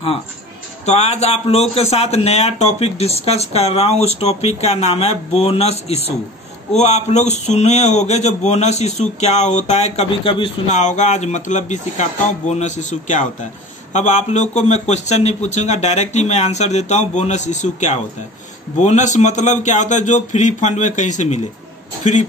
हाँ, तो आज आप लोगों के साथ नया टॉपिक डिस्कस कर रहा हूँ। उस टॉपिक का नाम है बोनस इशू। वो आप लोग सुने होंगे जो बोनस इशू क्या होता है, कभी कभी सुना होगा। आज मतलब भी सिखाता हूँ बोनस इशू क्या होता है। अब आप लोग को मैं क्वेश्चन नहीं पूछूंगा, डायरेक्टली मैं आंसर देता हूँ। बोनस इशू क्या होता है? बोनस मतलब क्या होता है? जो फ्री फंड में कहीं से मिले। फ्री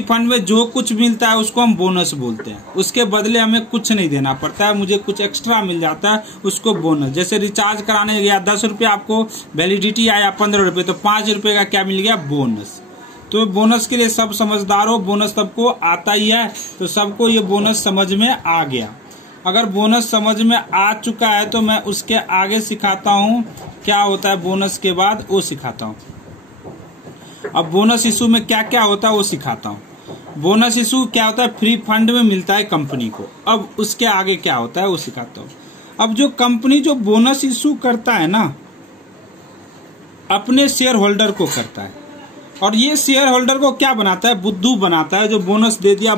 फंड में जो कुछ मिलता है उसको हम बोनस बोलते हैं। उसके बदले हमें कुछ नहीं देना पड़ता है, मुझे कुछ एक्स्ट्रा मिल जाता है, उसको बोनस। जैसे रिचार्ज कराने गया 10 रुपये, आपको वैलिडिटी आया 15 रुपये, तो 5 रुपये का क्या मिल गया? बोनस। तो बोनस के लिए सब समझदार हो, बोनस सबको आता ही है, तो सबको ये बोनस समझ में आ गया। अगर बोनस समझ में आ चुका है तो मैं उसके आगे सिखाता हूँ क्या होता है बोनस के बाद, वो सिखाता हूँ। अब बोनस इशू में क्या क्या होता है वो सिखाता हूँ। बोनस इशू क्या होता है? फ्री फंड में मिलता है कंपनी को। अब उसके आगे क्या होता है वो सिखाता हूँ। अब जो कंपनी जो बोनस इशू करता है ना, अपने शेयर होल्डर को करता है। और ये शेयर होल्डर को क्या बनाता है? बुद्धू बनाता है। जो बोनस दे दिया,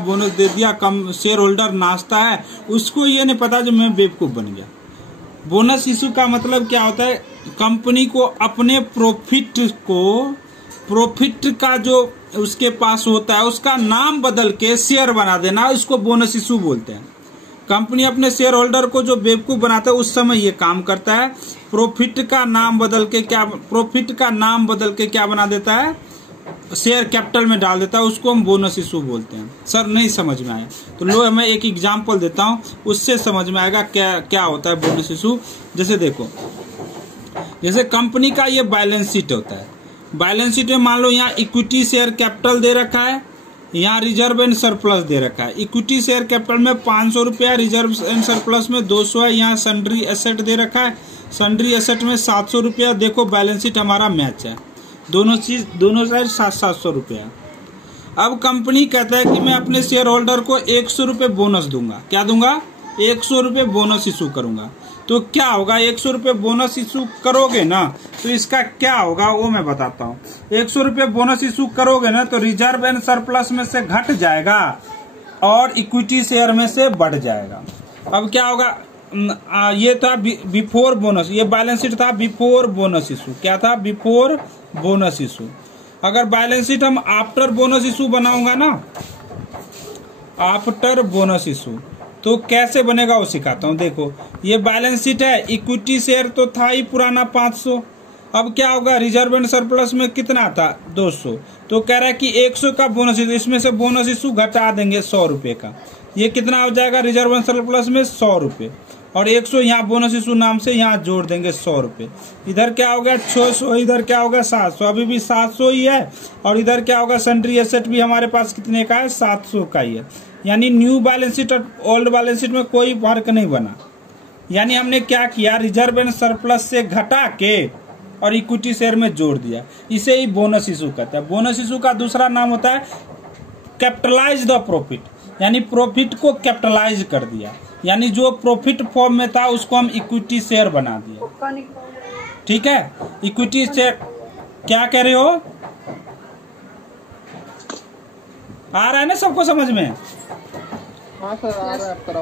कम शेयर होल्डर नाचता है, उसको ये नहीं पता जो मैं बेवकूफ बन गया। बोनस इशू का मतलब क्या होता है? कंपनी को अपने प्रॉफिट का जो उसके पास होता है उसका नाम बदल के शेयर बना देना, इसको बोनस इशू बोलते हैं। कंपनी अपने शेयर होल्डर को जो बेवकूफ बनाता है उस समय ये काम करता है। प्रॉफिट का नाम बदल के क्या बना देता है? शेयर कैपिटल में डाल देता है, उसको हम बोनस इशू बोलते हैं। सर नहीं समझ में आया तो लो मैं एक एग्जांपल देता हूँ, उससे समझ में आएगा क्या होता है बोनस इशू। जैसे देखो, जैसे कंपनी का ये बैलेंस शीट होता है। बैलेंस शीट में मान लो यहाँ इक्विटी शेयर कैपिटल दे रखा है, यहाँ रिजर्व एंड सरप्लस दे रखा है। इक्विटी शेयर कैपिटल में 500 रुपया, रिजर्व एंड सरप्लस में 200 है। यहाँ सन्ड्री एसेट दे रखा है, सन्ड्री एसेट में 700 रुपया। देखो बैलेंस शीट हमारा मैच है, दोनों साइड 700 रुपया। अब कंपनी कहता है कि मैं अपने शेयर होल्डर को 100 रुपये बोनस दूंगा। क्या दूंगा? 100 रुपये बोनस इशू करूंगा। तो क्या होगा? 100 रुपये बोनस इशू करोगे ना तो इसका क्या होगा वो मैं बताता हूँ। 100 रुपये बोनस इशू करोगे ना तो रिजर्व एंड सरप्लस में से घट जाएगा और इक्विटी शेयर में से बढ़ जाएगा। अब क्या होगा? ये था बिफोर बोनस, ये बैलेंस शीट था बिफोर बोनस इशू। क्या था? Before bonus issue. अगर बैलेंस शीट हम आफ्टर बोनस इशू बनाऊंगा ना, आफ्टर बोनस इशू, तो कैसे बनेगा वो सिखाता हूँ। देखो ये बैलेंस शीट है, इक्विटी शेयर तो था ही पुराना 500। अब क्या होगा? रिजर्व एंड सरप्लस में कितना था? 200। तो कह रहा है कि 100 का बोनस इशू, इसमें से बोनस इशू घटा देंगे 100 रुपये का। ये कितना हो जाएगा? रिजर्व एंड सरप्लस में 100 रुपये, और 100 यहाँ बोनस इशू नाम से यहाँ जोड़ देंगे 100 रुपये। इधर क्या हो गया? 600, इधर क्या होगा? 700। अभी भी 700 ही है। और इधर क्या होगा? सन्ड्री एसेट भी हमारे पास कितने का है? 700 का ही है। यानी न्यू बैलेंस शीट और ओल्ड बैलेंस शीट में कोई फर्क नहीं बना। यानी हमने क्या किया? रिजर्व एंड सरप्लस से घटा के और इक्विटी शेयर में जोड़ दिया। इसे ही बोनस इशू कहते हैं। बोनस इशू का दूसरा नाम होता है कैपिटलाइज द प्रॉफिट, यानी प्रॉफिट को कैपिटलाइज कर दिया। यानी जो प्रॉफिट फॉर्म में था उसको हम इक्विटी शेयर बना दिए। ठीक है? इक्विटी शेयर, क्या कह रहे हो? आ रहा है ना सबको समझ में?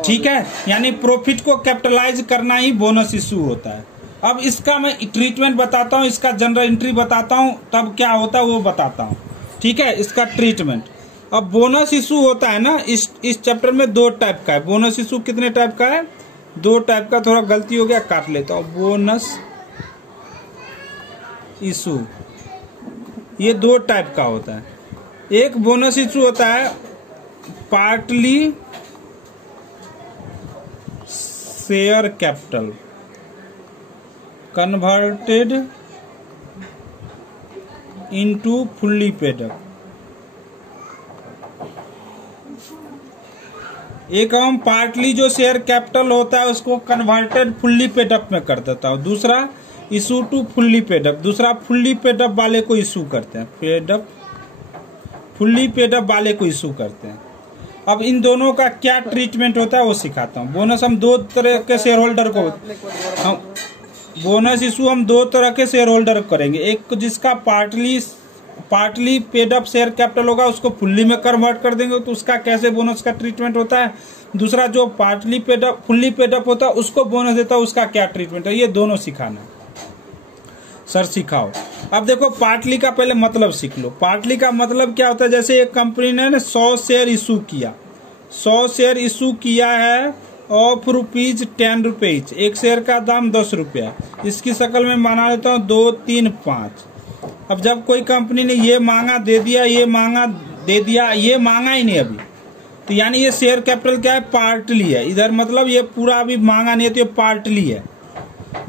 ठीक है, यानी प्रॉफिट को कैपिटलाइज करना ही बोनस इशू होता है। अब इसका मैं ट्रीटमेंट बताता हूँ, इसका जनरल एंट्री बताता हूँ, तब क्या होता है वो बताता हूँ। ठीक है, इसका ट्रीटमेंट। अब बोनस इशू होता है ना, इस चैप्टर में 2 टाइप का है। बोनस इशू कितने टाइप का है? 2 टाइप का। थोड़ा गलती हो गया, काट लेता हूँ। बोनस इशू ये 2 टाइप का होता है। एक बोनस इशू होता है partly share capital converted into fully paid up. एक हम पार्टली जो शेयर कैपिटल होता है उसको कन्वर्टेड फुल्ली पेड अप में कर देता हूँ। दूसरा issue to fully paid up, दूसरा फुल्ली पेड अप वाले को इशू करते हैं। Paid up, fully paid up वाले को इशू करते हैं। अब इन दोनों का क्या ट्रीटमेंट होता है वो सिखाता हूँ। बोनस हम 2 तरह के शेयर होल्डर को, हम बोनस इशू हम 2 तरह के शेयर होल्डर करेंगे। एक जिसका partly paid up share capital होगा उसको फुल्ली में कन्वर्ट कर देंगे। तो उसका कैसे बोनस का ट्रीटमेंट होता है? दूसरा जो partly paid up fully paid up होता है उसको बोनस देता है, उसका क्या ट्रीटमेंट है, ये दोनों सिखाना है। सर सिखाओ। अब देखो पार्टली का पहले मतलब सीख लो। पार्टली का मतलब क्या होता है, जैसे एक कंपनी ने 100 शेयर इशू किया, 100 शेयर इशू किया है ऑफ ₹10, एक शेयर का दाम 10 रुपया, इसकी शक्ल में माना लेता हूँ 2, 3, 5। अब जब कोई कंपनी ने ये मांगा दे दिया, ये मांगा दे दिया, ये मांगा ही नहीं अभी, तो यानी ये शेयर कैपिटल क्या है, पार्टली है। इधर मतलब ये पूरा अभी मांगा नहीं है तो ये पार्टली है।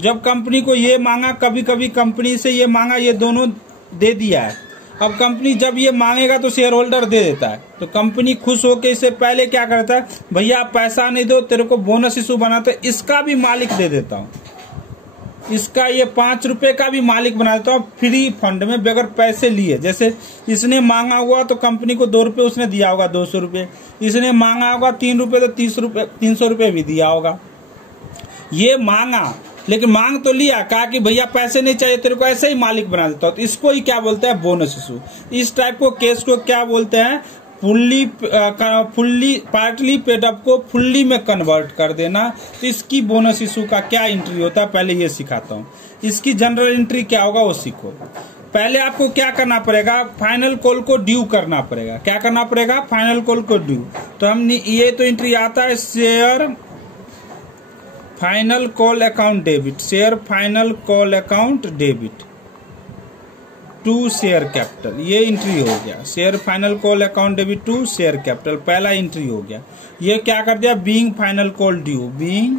जब कंपनी को ये मांगा, कभी कभी कंपनी से ये मांगा, ये दोनों दे दिया है। अब कंपनी जब ये मांगेगा तो शेयर होल्डर दे देता है, तो कंपनी खुश होकर इससे पहले क्या करता है, भैया आप पैसा नहीं दो, तेरे को बोनस इशू बनाते, इसका भी मालिक दे देता हूँ, इसका ये 5 रुपए का भी मालिक बना देता हूँ फ्री फंड में, बगैर पैसे लिए। जैसे इसने मांगा हुआ तो कंपनी को 2 रुपए उसने दिया होगा, 200 रुपए, इसने मांगा होगा 3 रुपए तो 300 रुपए भी दिया होगा। ये मांगा लेकिन मांग तो लिया, कहा कि भैया पैसे नहीं चाहिए, तेरे को ऐसे ही मालिक बना देता हूँ, तो इसको ही क्या बोलते हैं, बोनस इशू। इस टाइप को केस को क्या बोलते हैं, फुल्ली पार्टली पेड अप को फुल्ली में कन्वर्ट कर देना। तो इसकी बोनस इशू का क्या एंट्री होता है, पहले ये सिखाता हूँ। इसकी जनरल एंट्री क्या होगा वो सीखो। पहले आपको क्या करना पड़ेगा, फाइनल कॉल को ड्यू करना पड़ेगा। क्या करना पड़ेगा, फाइनल कॉल को ड्यू। तो हम ये तो एंट्री आता है share final call account debit, share final call account debit to share capital, ये एंट्री हो गया। Share final call account debit to share capital, पहला एंट्री हो गया। ये क्या कर दिया, being final call due, being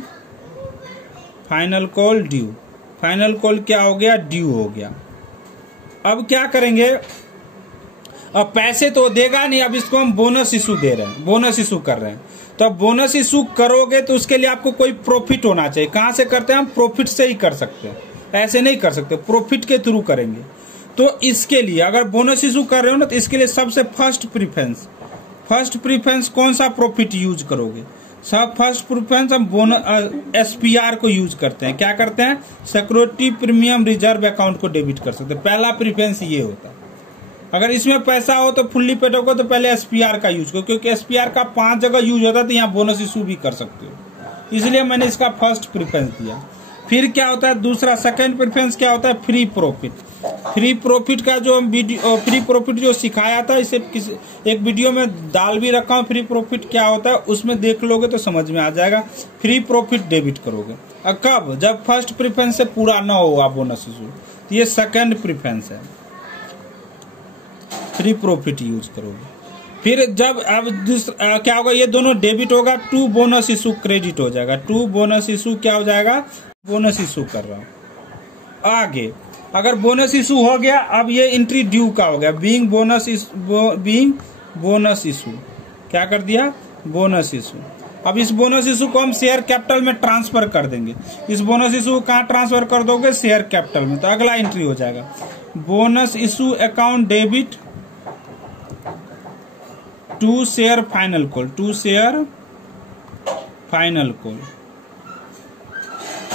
final call due, final call क्या हो गया, ड्यू हो गया। अब क्या करेंगे, अब पैसे तो देगा नहीं, अब इसको हम बोनस इशू दे रहे हैं, बोनस इशू कर रहे हैं। तो अब बोनस इशू करोगे तो उसके लिए आपको कोई प्रॉफिट होना चाहिए। कहां से करते हैं हम, प्रॉफिट से ही कर सकते हैं, ऐसे नहीं कर सकते, प्रॉफिट के थ्रू करेंगे। तो इसके लिए अगर बोनस इशू कर रहे हो ना, तो इसके लिए सबसे फर्स्ट प्रीफरेंस कौन सा प्रॉफिट यूज करोगे, सब फर्स्ट प्रीफरेंस हम बोनस SPR को यूज करते हैं। क्या करते हैं, सिक्योरिटी प्रीमियम रिजर्व अकाउंट को डेबिट कर सकते हैं, पहला प्रीफरेंस ये होता है। अगर इसमें पैसा हो तो फुल्ली पेड हो तो पहले SPR का यूज करो, क्योंकि SPR का 5 जगह यूज होता है, तो यहाँ बोनस इशू भी कर सकते हो, इसलिए मैंने इसका फर्स्ट प्रीफरेंस दिया। फिर क्या होता है दूसरा, सेकंड प्रेफरेंस क्या होता है, फ्री प्रॉफिट। फ्री प्रॉफिट का जो फ्री प्रॉफिट जो सिखाया था, इसे एक वीडियो में डाल भी रखा हूँ, फ्री प्रॉफिट क्या होता है, उसमें देख लोगे तो समझ में आ जाएगा। फ्री प्रॉफिट डेबिट करोगे, और कब, जब फर्स्ट प्रेफरेंस से पूरा ना हो बोनस इशू, तो ये सेकंड प्रेफरेंस है, फ्री प्रॉफिट यूज करोगे। फिर जब अब क्या होगा, ये दोनों डेबिट होगा, टू बोनस इशू क्रेडिट हो जाएगा, टू बोनस इशू क्या हो जाएगा, बोनस इशू कर रहा हूं। आगे अगर बोनस इशू हो गया, अब ये एंट्री ड्यू का हो गया, बीइंग बोनस इशू, क्या कर दिया, बोनस इशू। अब इस बोनस इशू को हम शेयर कैपिटल में ट्रांसफर कर देंगे। इस बोनस इशू को कहां ट्रांसफर कर दोगे, शेयर कैपिटल में। तो अगला एंट्री हो जाएगा bonus issue account debit to share final call, to share final call,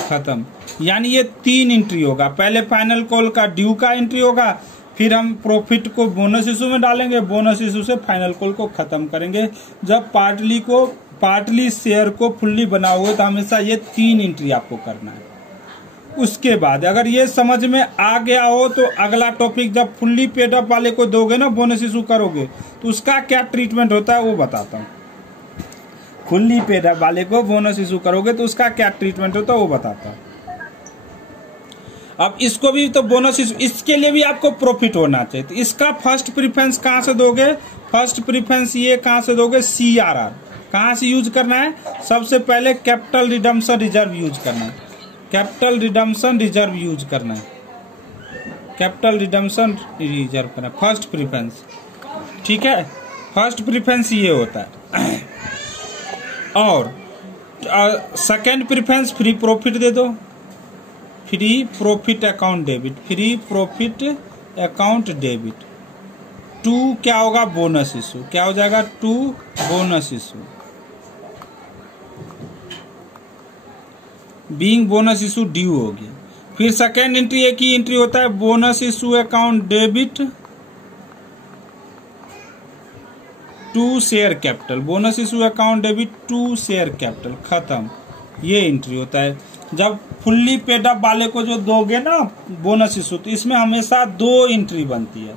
खत्म। यानी ये 3 एंट्री होगा, पहले फाइनल कॉल का ड्यू का एंट्री होगा, फिर हम प्रॉफिट को बोनस इशू में डालेंगे, बोनस इशू से फाइनल कॉल को खत्म करेंगे। जब पार्टली शेयर को फुल्ली बनाओगे तो हमेशा ये 3 एंट्री आपको करना है। उसके बाद अगर ये समझ में आ गया हो तो अगला टॉपिक, जब फुल्ली पेड अप वाले को दोगे ना, बोनस इशू करोगे, तो उसका क्या ट्रीटमेंट होता है वो बताता हूँ। फुल्ली पेड अप वाले को बोनस इशू करोगे तो उसका क्या ट्रीटमेंट होता है वो बताता हूँ। अब इसको भी तो बोनस इशू, इसके लिए भी आपको प्रॉफिट होना चाहिए। तो इसका फर्स्ट प्रेफरेंस कहां से दोगे, फर्स्ट प्रेफरेंस ये कहां से दोगे, CRR। कहां से यूज करना है, सबसे पहले कैपिटल रिडम्पशन रिजर्व यूज करना है, कैपिटल रिडम्पशन रिजर्व यूज करना है, कैपिटल रिडम्पशन रिजर्व करना है, फर्स्ट प्रेफरेंस। ठीक है, फर्स्ट प्रेफरेंस ये होता है। और सेकंड प्रेफरेंस फ्री प्रॉफिट दे दो, free profit account debit, free profit account debit to क्या होगा, बोनस इशू, क्या हो जाएगा, to bonus issue, being bonus issue due हो गया। फिर सेकेंड एंट्री एक ही एंट्री होता है, bonus issue account debit to share capital, bonus issue account debit to share capital, खत्म। ये एंट्री होता है। जब फुल्ली पेड अप वाले को जो दोगे ना बोनस इशू, तो इसमें हमेशा 2 एंट्री बनती है।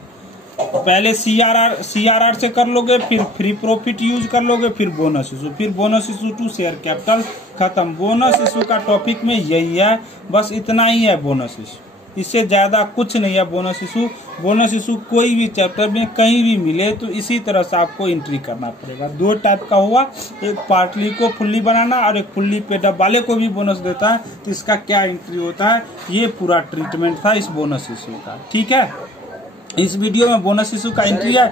पहले सीआरआर से कर लोगे, फिर फ्री प्रॉफिट यूज कर लोगे, फिर बोनस इशू, फिर bonus issue to share capital, खत्म। बोनस इशू का टॉपिक में यही है, बस इतना ही है बोनस इशू, इससे ज्यादा कुछ नहीं है बोनस इशू। बोनस इशू कोई भी चैप्टर में कहीं भी मिले तो इसी तरह से आपको एंट्री करना पड़ेगा। 2 टाइप का हुआ, एक पार्टली को फुल्ली बनाना और एक फुल्ली पेड अप वाले को भी बोनस देता है, तो इसका क्या एंट्री होता है, ये पूरा ट्रीटमेंट था इस बोनस इशू का। ठीक है, इस वीडियो में बोनस इशू का एंट्री है।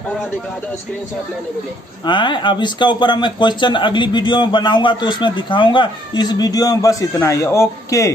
अब इसका ऊपर मैं क्वेश्चन अगली वीडियो में बनाऊंगा तो उसमें दिखाऊंगा। इस वीडियो में बस इतना ही है। ओके।